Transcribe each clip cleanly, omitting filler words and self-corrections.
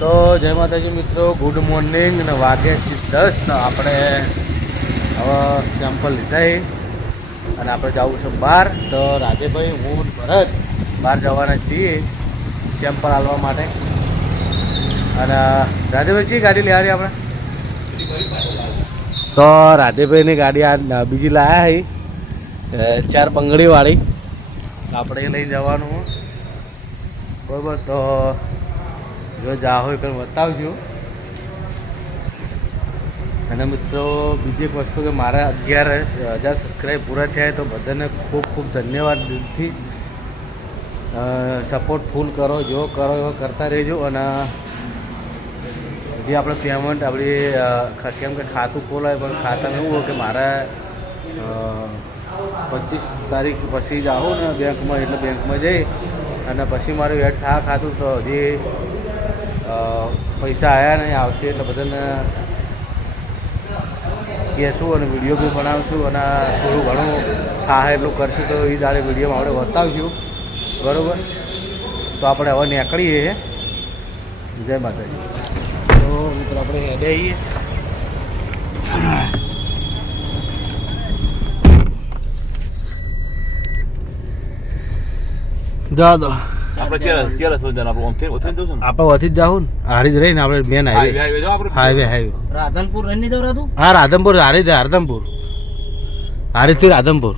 તો જય માતાજી મિત્રો, ગુડ મોર્નિંગ. ને વાગે 10 તો આપણે હવે સેમ્પલ લીધા અને આપણે જવું છે બહાર. તો રાજેભાઈ, હું ભરત બહાર જવાના છીએ સેમ્પલ આલવા માટે. અને રાજેભાઈ કઈ ગાડી લેવાની આપણે? તો રાધેભાઈની ગાડી આ બીજી લાયા 4 બંગડીવાળી, આપણે એ લઈને જવાનું બરાબર. તો જો જા હોય કંઈ બતાવજો. અને મિત્રો બીજી એક વસ્તુ કે મારા 11,000 સબસ્ક્રાઈબ પૂરા થયા તો બધાને ખૂબ ખૂબ ધન્યવાદ. દિલથી સપોર્ટ ફૂલ કરો, જો કરો એવો કરતા રહેજો. અને જે આપણે પેમેન્ટ આપણી કેમ કે ખાતું ખોલાય, પણ ખાતામાં એવું હોય કે મારા 25 તારીખ પછી જ આવું ને બેંકમાં, એટલે બેંકમાં જઈ અને પછી મારું એડ થા ખાતું. તો હજી પૈસા આવ્યા નહીં, આવશે એટલે બધાને કહેશું અને વિડીયો બી બનાવશું. અને થોડું ઘણું થાય એટલું કરશું તો એ દાડે વિડીયોમાં આપણે બતાવશું બરાબર. તો આપણે હવે નીકળીએ. જય માતાજી. તો મિત્રો આપણે હેડે આવીએ. દાદા આપણે ઓથી જ જાઉં ને, હારી જ રહીને આપણે મેન હાઈવે રાધનપુર રહીને જવું હતું. હા, રાધનપુર હારી જ, રાધનપુર હારીથી રાધનપુર.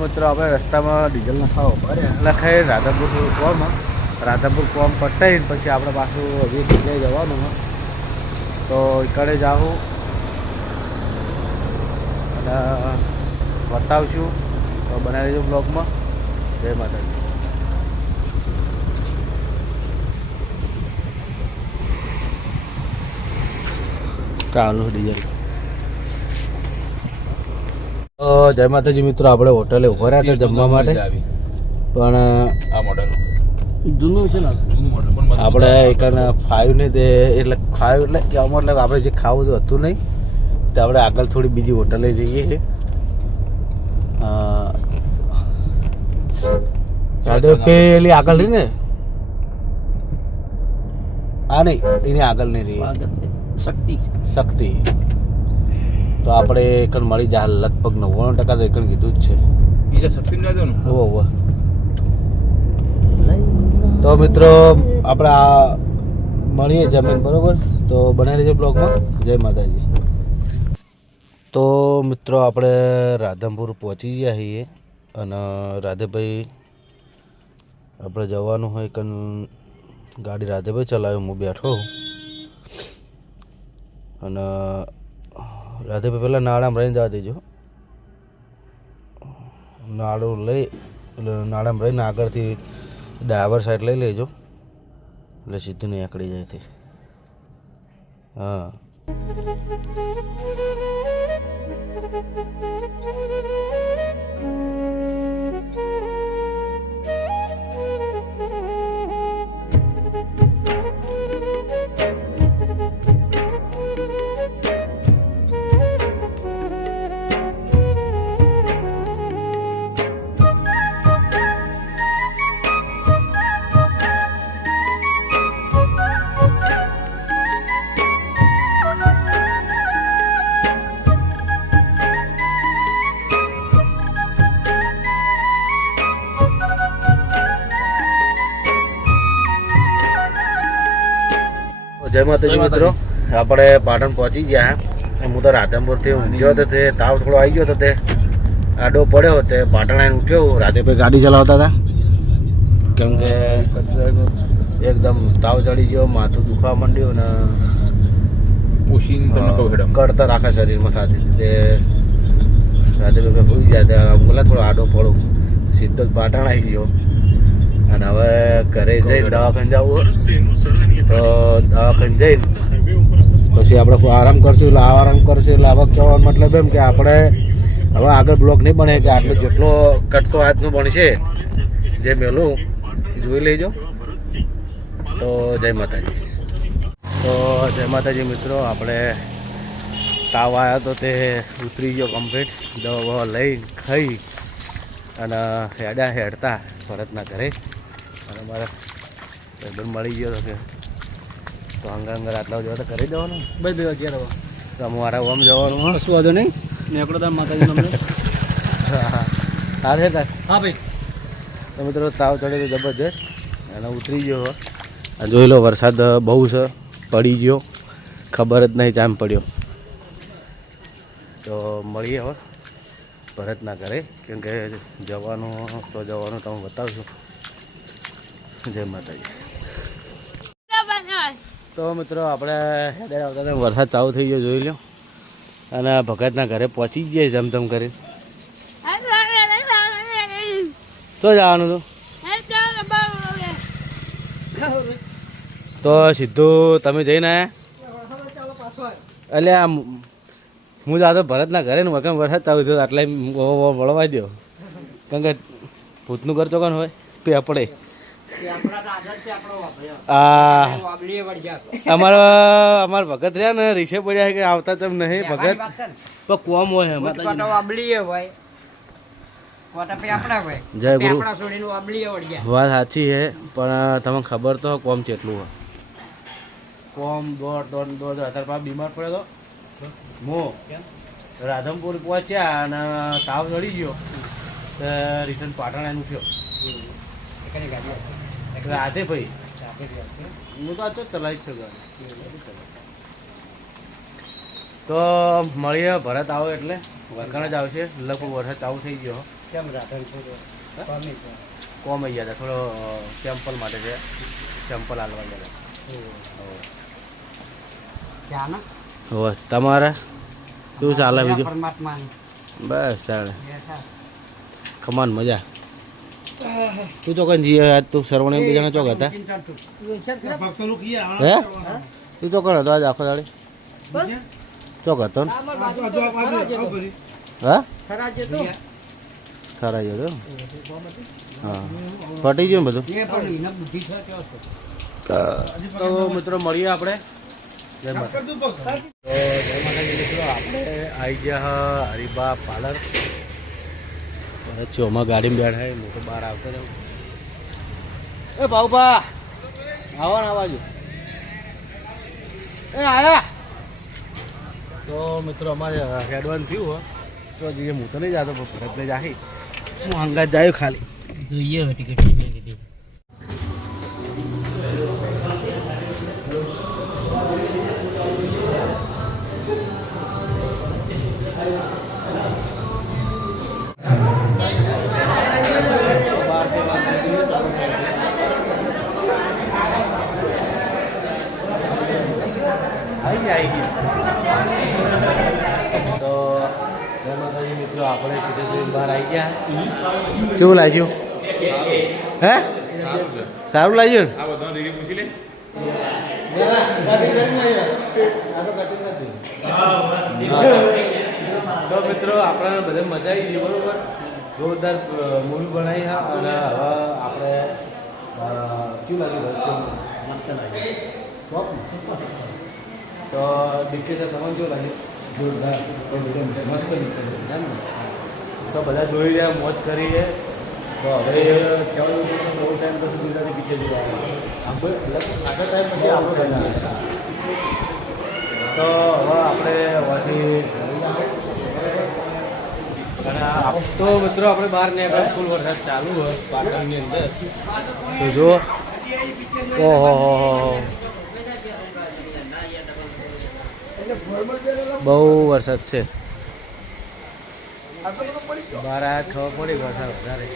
મિત્રો આપણે રસ્તામાં ડીઝલ નખાવો લખાય રાધનપુર કોમ પટાઈને પછી આપણે પાછું હજી જગ્યાએ જવાનું. તો એકડે જાઉં અને બતાવશું. તો બનાવી દેજો બ્લોગમાં. જય માતાજી. ચાલો ડીઝલ. જય માતાજી મિત્રો, આપણે હોટલે ઉભા રહ્યા હતા જમવા માટે, પણ આ મોડેલ જૂનું છે ને, આપણે એક 5 ને તે એટલે 5 એટલે કે મતલબ આપણે જે ખાવું તો હતું નહીં, તો આપણે આગળ થોડી બીજી હોટલે જઈએ. પેલી આગળ રહી ને, આ નહીં એની આગળ નહીં રહી, શક્તિ. તો આપણે એકણ મળી જાય લગભગ 99% તો એકણ કીધું જ છે. તો મિત્રો આપણે આ મળીએ જમીન બરોબર. તો બનાવી લેજો બ્લોગમાં. જય માતાજી. તો મિત્રો આપણે રાધનપુર પહોંચી ગયા છીએ અને રાધેભાઈ આપણે જવાનું હોય કન ગાડી રાધેભાઈ ચલાવ્યો, હું બેઠો. અને રાધેભાઈ પહેલાં નાળામાં રહીને જવા દેજો. નાળું લઈ એટલે નાળામાં રહીને આગળથી ડાયવર સાઈડ લઈ લેજો એટલે સીધું નહીં આકડી જાય છે. હા, જય માતાજી મિત્રો, આપણે પાટણ પહોંચી ગયા. હું તો રાધનપુરથી ઊંઘ્યો હતો, તે તાવ થોડો આવી ગયો હતો, તે આડો પડ્યો, તે પાટણ આવીને ઉઠ્યો. રાતે ભાઈ ગાડી ચલાવતા હતા કેમ કે એકદમ તાવ ચડી ગયો, માથું દુખવા માંડ્યું ને ઉશીને તમને કહું હેડો કડતર આખા શરીરમાં સાથે. તે રાતે ભાઈ હોઈ ગયા હતા, બોલા થોડો આડો પડો, સીધો જ પાટણ આવી ગયો. અને હવે ઘરે જઈને દવાખાને જવું, તો દવાખાને જઈને પછી આપણે આરામ કરશું. એટલે આરામ કરશું એટલે હવે કહેવાનો મતલબ એમ કે આપણે હવે આગળ બ્લોક નહીં બને કે આટલો જેટલો કટકો આજનો બનશે જે મેલું જોઈ લેજો. તો જય માતાજી. તો જય માતાજી મિત્રો, આપણે તાવ આવ્યો તો તે ઉતરી ગયો કમ્પ્લીટ. દવા લઈ ખાઈ અને હેડતા ભરતના ઘરે. અને મારે એકદમ મળી ગયો હતો કે તો હંગા આટલા જવા તો કરી દેવાનું ભાઈ 2 વાગ્યા રહો તો અમારા ઓમ જવાનું. હા શું વાંધો નહીં, નીકળો તાર માતાજી તમને. હા હા ભાઈ. તો મિત્રો તાવ ચડે તો જબરજસ્ત અને ઉતરી ગયો. જોઈ લો વરસાદ બહુ છે, પડી ગયો, ખબર જ નહીં ચામ પડ્યો. તો મળીએ હવે ભરતના ઘરે, કેમ કે જવાનું તમે બતાવશું. જય માતાજી. તો મિત્રો આપણે હેડે આવતા હતા, વરસાદ ચાલુ થઈ ગયો જોઈ લો. અને ભગતના ઘરે પહોંચી ગયા જમતમ કરી. તો જવાનું હતું તો સીધું તમે જઈને આવ્યા. એટલે આમ હું જાતો ભરતના ઘરે ને વખત વરસાદ ચાલુ થયો એટલે વળવા દો, કારણ કે ભૂતનું ઘર ચોકન હોય પે પડે. અમારા ભગત રહ્યા ને રીસે પડ્યા કે આવતા તેમ નહીં ભગત તો કોમ હોય. જય ગુરુ, વાત સાચી છે, પણ તમને ખબર તો કોમ કેટલું હોય. કોમ દોડ અત્યારે બીમાર પડ્યો તો મો રાધનપુર પહોંચ્યા અને તાવ ચડી ગયો, રિટર્ન પાટણ આવીને ઉઠ્યો. રાતે ભાઈ હું તો આતો ચલાવી જ છું. તો મળીએ ભરત આવો એટલે વરખાણ જ આવશે. લગભગ વરસાદ ચાલુ થઈ ગયો. કેમ રાધનપુર કોમ આવી ગયા હતા, થોડો સેમ્પલ માટે છે, સેમ્પલ હાલવા ગયા. હોય તમારે શું ચાલે બીજું? બસ ચાલે ખમાન મજા. તું તો કઈ જઈએ તું સરવણ બીજાને ચોક હતા હે? તું તો કણ હતો આજ આખો દાડે ચોક હતો ને? હા ખરા જતો. હા ફટી ગયું બધું. તો મિત્રો મળીએ આપણે. જય માતાજી મિત્રો, આપણે આવી ગયા હરિભા પાર્લર. ચોમાં ગાડીમાં બેઠા હું તો બહાર આવતો રહું. એ ભાઉભા આવો ને આવાજો. એ આયા. તો મિત્રો અમારે હેડવાન થયું હોય તો જઈએ. હું તો નહીં જતો પણ ભરતને જાહી હું હંગાત જાય ખાલી જોઈએ ટિકિટ. તો જય માતાજી મિત્રો, આપણે ટિકિટ બહાર આવી ગયા. કેવું લાગ્યું? હે સારું લાગ્યું ને? તો મિત્રો આપણે બધા મજા આવી ગઈ બરોબર. જોરદાર મૂવી બનાવી હા. અને હવે આપણે કેવું લાગ્યું? મસ્ત લાગ્યું. તો પિક્ચર તો તમને કેવું લાગ્યું? જોરદાર મસ્ત પિક્ચર. તો બધા જોઈ રહ્યા, મોજ કરી છે. તો હવે કહેવાનું છે કે બહુ ટાઈમ પછી ગુજરાતી પિક્ચર જોવા આપણે આટલા ટાઈમ પછી આપણો બનાવે. તો હવે આપણે હોવાથી અને તો મિત્રો આપણે બહાર નીકળ્યા, ફૂલ વરસાદ ચાલુ હોય પાટણની અંદર. તો જો ઓહો બહુ વરસાદ છે. બહાર આ ખબર પડી વરસાદ વધારે.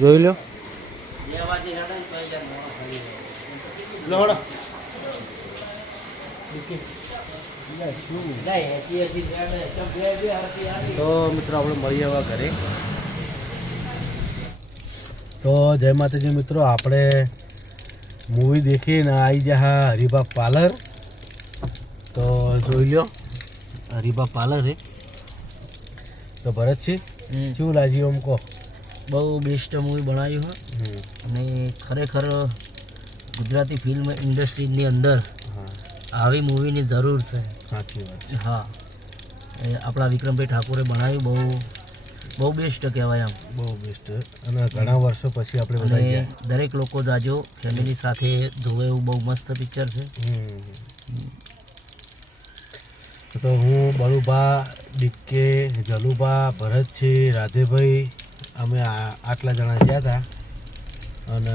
જોઈ લો. તો મિત્રો આપણે મળીએ હવે ઘરે. તો જય માતાજી મિત્રો, આપણે મૂવી દેખીને આવી જા હરિભા પાર્લર. તો જોઈ લો હરિભા પાર્લર છે. તો ભરતજી શું લાગ્યું એમ કહો? બહુ બેસ્ટ મૂવી બનાવ્યું હોય અને ખરેખર ગુજરાતી ફિલ્મ ઇન્ડસ્ટ્રીની અંદર આવી મૂવીની જરૂર છે. સાચી વાત છે. હા, એ આપણા વિક્રમભાઈ ઠાકોરે બનાવ્યું. બહુ બેસ્ટ કહેવાય આમ. બહુ બેસ્ટ. અને ઘણા વર્ષો પછી આપણે બધા અને ગયા. દરેક લોકો જાજો ફેમિલી સાથે જોવે એવું બહુ મસ્ત પિક્ચર છે. તો હું બળુભા, ડીકે, જલુભા, ભરતજી, રાધેભાઈ અમે આટલા જણા ગયા હતા અને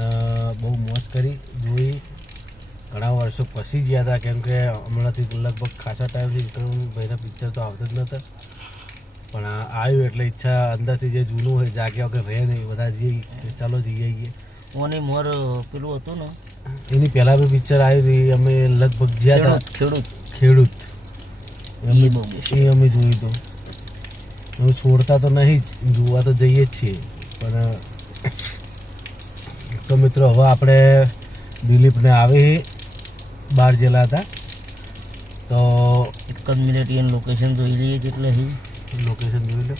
બહુ મોજ કરી જોઈ. ઘણા વર્ષો પછી ગયા હતા કેમ કે હમણાંથી લગભગ ખાસા ટાઈમથી વિક્રમભાઈના પિક્ચર તો આવતા જ નહોતા, પણ આવ્યું એટલે ઈચ્છા અંદરથી જે જૂનું હોય જાગ્યા વગર રહે નહીં, બધા જઈએ ચાલો જઈએ. ઓની મોર પેલું હતું ને એની પહેલાં બી પિક્ચર આવ્યું હતી, અમે લગભગ ગયા હતા ખેડૂત. એ અમે જોયું હતું. અમે છોડતા તો નહીં જ, જોવા તો જઈએ જ છીએ. પણ તો મિત્રો હવે આપણે દિલીપને આવી બહાર ગયેલા હતા તો એક જ મિનિટ એનું લોકેશન જોઈ લઈએ એટલે અહીં લોકેશન જોઈ લો.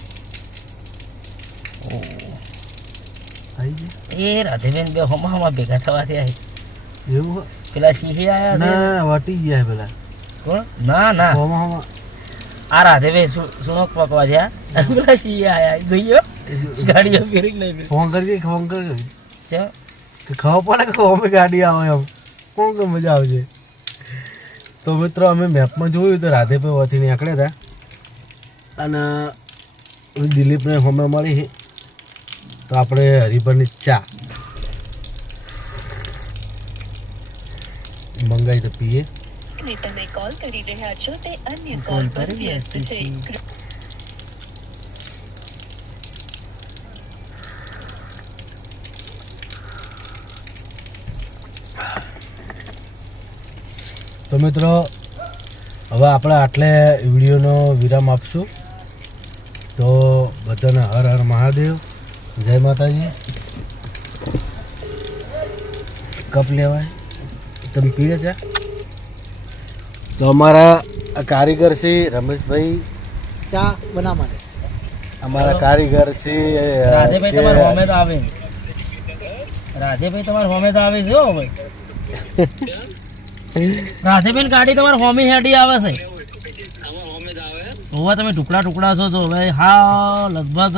આવી ગયા એ રાધેબેન બે હમા ભેગા થવાથી આવી. એવું પેલા સિંહે આયા છે. ના વટી ગયા પેલા કોણ? ના આ રાધેભાઈ સુણક પકવા થયા અને પેલા સિંહે આયા. જોઈએ ગાડીઓ ફેરી નહીં ફોન કરજે. ફોન કરજો છે ખબર પડે કે અમે ગાડી આવે એમ કોણ કે મજા આવશે. તો મિત્રો અમે મેપમાં જોયું તો રાધેભાઈ વથી નીકળ્યા હતા અને દિલીપને હમણાં મળી તો આપણે હરિભરની ચા મંગાવી તો પીએ. તમે કોલ કરી રહ્યા છો તે અન્ય કોલ પર વ્યસ્ત છે. તો મિત્રો હવે આપણે આટલે વિડીયોનો વિરામ આપશું. તો બધાને હર હર મહાદેવ, જય માતાજી. કપ લેવાય તમે પીએ ચા. તો અમારા કારીગર છે રમેશભાઈ ચા બનાવવા માટે. અમારા કારીગર છે રાધેભાઈ તમારે હોમે તો આવે. રાધેભાઈ તમારે હોમે તો આવે છે હો ભાઈ. રાધેબેન ગાડી તમારે હોમી હેડી આવે છે. હોવા તમે ટુકડા છો તો હવે હા લગભગ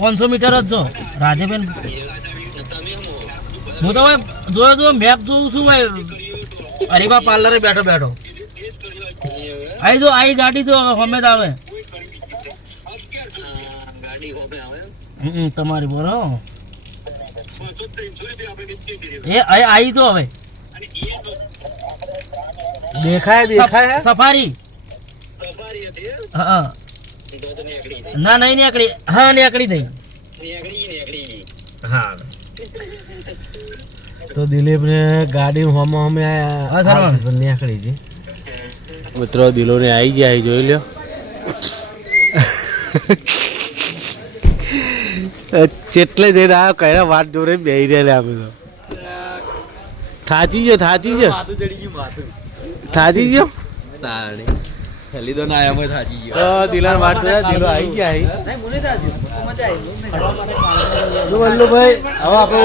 500 મીટર જ છો રાધેબેન. હું તો ભાઈ જોયો મેપ જોઉં છું ભાઈ. હરિભા પાર્લરે બેઠો આવી ગાડી તો હોમે જ આવે. તમારી બોલો એ આવી તો હવે દેખાય સફારી. હા ના નહીં નીકળી. હા નીકળી થઈ. હા તો દિલીપને ગાડી હમે નીકળી છે. મિત્રો દિલોને આવી ગયા જોઈ લો. ચેટલે જઈને આવ્યો કયા વાટ જોડે બેહી રહેલા અમે તો. થાચી ગયો લીધો ના એમ થાજી ગયો. તો દિલાર વાટ જોડે દિલો આવી ગયા. વલ્લુભાઈ હવે આપણે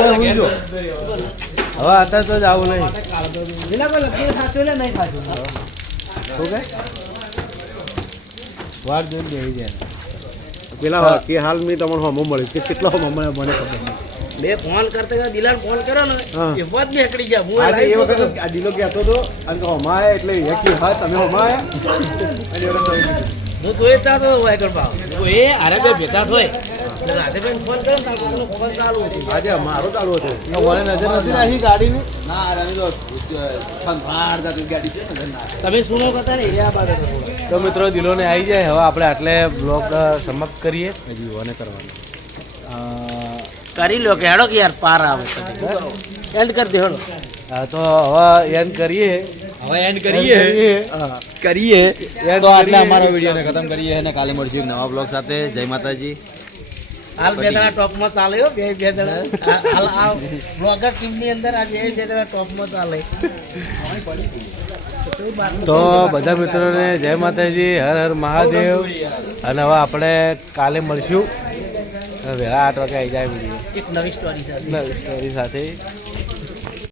હવે અત્યારે તો જવું નહીં. વાટ જોઈને બેસી જાય. પેલા કે હાલ મેં તમને હોમો મળ્યું કે કેટલો હોમો મળે મને ખબર નહીં. મેં ફોન કરતા દિલાર ફોન કર્યો ને એ વાત નીકળી ગયા. આજે એ વખત આ દિલો કહેતો હતો અને કે હોમા આવ્યા એટલે એકી હા તમે હોમા આવ્યા અને હું જોઈ તા તો વાયકર ભાવ એ આરે બે ભેગા થોય રાધેભાઈ ફોન કર્યો ને તો ફોન ચાલુ હતું. આજે મારો ચાલુ હતો મને નજર નથી નાખી ગાડીની. ના રાની તો સંભાળ જાતી ગાડી છે ને ના તમે સુનો કરતા ને એ બાદ હતો. તો મિત્રો દિલોને આવી જાય. હવે આપણે આટલે બ્લોગ સમાપ્ત કરીએ. હજી ઓને કરવાનું કરી લો કે હેડો કે યાર પાર આવે એન્ડ કરી દે હેડો. તો હવે એન્ડ કરીએ. હવે એન્ડ કરીએ કરીએ તો આટલે અમારો વિડીયોને ખતમ કરીએ અને કાલે મળશું એક નવા બ્લોગ સાથે. જય માતાજી. હાલ બે જણા ટોપમાં ચાલે હો, બે જણા હાલ આ બ્લોગર ટીમની અંદર આ બે જણા ટોપમાં ચાલે. તો બધા મિત્રોને જય માતાજી, હર હર મહાદેવ. અને હવે આપણે કાલે મળશું વહેલા 8 વાગે આવી જાય વિડીયો એક નવી સ્ટોરી સાથે. સ્ટોરી સાથે.